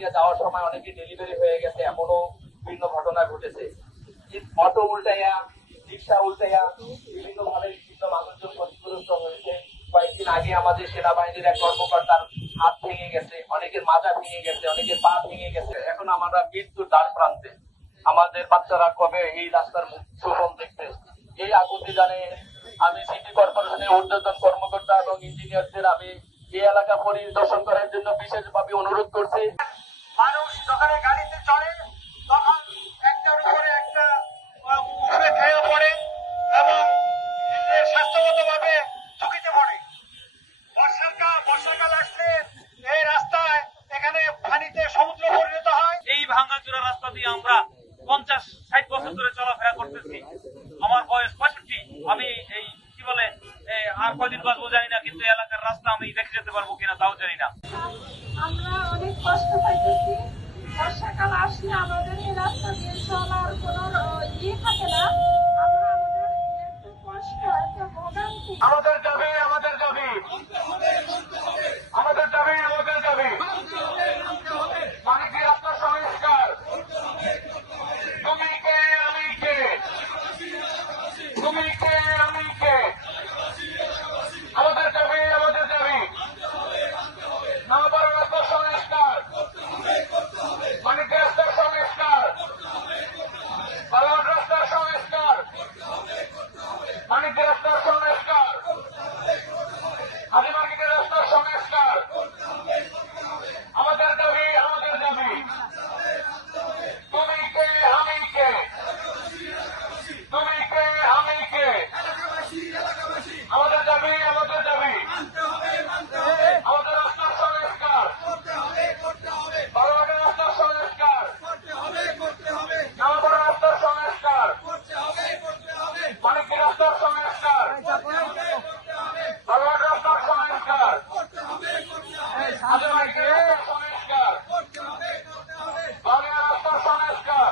দিয়ে যাওয়ার সময় অনেকে ডেলিভারি হয়ে গেছে, এমনও বিভিন্ন ঘটনা ঘটেছে। অটো উল্টাইয়া, রিক্সা উল্টাইয়া বিভিন্ন ভাবে বিভিন্ন মানুষজন ক্ষতিগ্রস্ত হয়েছে। কয়েকদিন আগে আমাদের সেনাবাহিনীর এক কর্মকর্তার হাত ভেঙে গেছে, অনেকের মাজা ভেঙে গেছে, অনেকের পা ভেঙে গেছে। এখন আমরা মৃত্যুর দ্বার প্রান্তে। আমাদের বাচ্চারা কবে এই রাস্তার সুফল দেখতে? এই আকুতি জানে আমি সিটি কর্পোরেশনের ঊর্ধ্বতন কর্মকর্তা এবং ইঞ্জিনিয়ারদের আমি এই এলাকা পরিদর্শন করার জন্য বিশেষভাবে অনুরোধ করছি। মানুষ যখন গাড়িতে চড়ে তখন একটার উপরে একটা উঠে খেয়ে পড়ে এবং স্বাস্থ্যগতভাবে ঝুঁকিতে পড়ে। বর্ষাকাল আসলে এই রাস্তায় এখানে পানিতে সমুদ্র পরিণত হয়। এই ভাঙাচোরা রাস্তা দিয়ে আমরা 50-60 বছর ধরে চলাফেরা করতেছি। আমার বয়স 65। আমি এই কি বলে আর কদিন বাঁচবো জানি না, কিন্তু এলাকার রাস্তা আমি দেখে যেতে পারবো কিনা তাও জানি না। আমরা অনেক কষ্ট পাইতেছি। বর্ষাকাল আসলে আমাদের এই রাস্তা দিয়ে চলার কোনো থাকে না। আমাদের একটু কষ্ট, একটা ভোগান্তি। আমাদের দাবি, আমাদের দাবি, আমাদের দাবি, আমাদের দাবি মানিকের রাস্তা সংস্কার। তুমি কে আমি কে, তুমি কে আমি কে, আমাদের দাবি, আমাদের দাবি নববার রাস্তা সংস্কার, মানিকের রাস্তার সংস্কার, বালাট রাস্তার সংস্কার, মানিকের রাস্তার সংস্কার, হাজি মার্কেটের রাস্তার সংস্কার। আমাদের দাবি, আমাদের দাবি তুমি কে আমি কে, তুমি কে আমি কে, আমাদের দাবি, আমাদের দাবি আমাদের রাস্তার সংস্কার, বারোয়াটের রাস্তার সংস্কার, নববার রাস্তার সংস্কার, মানিকের রাস্তার সংস্কার, বারোয়াট রাস্তার সংস্কার, হাজি মার্কেটের রাস্তার সংস্কার, বাংলা রাস্তার সংস্কার।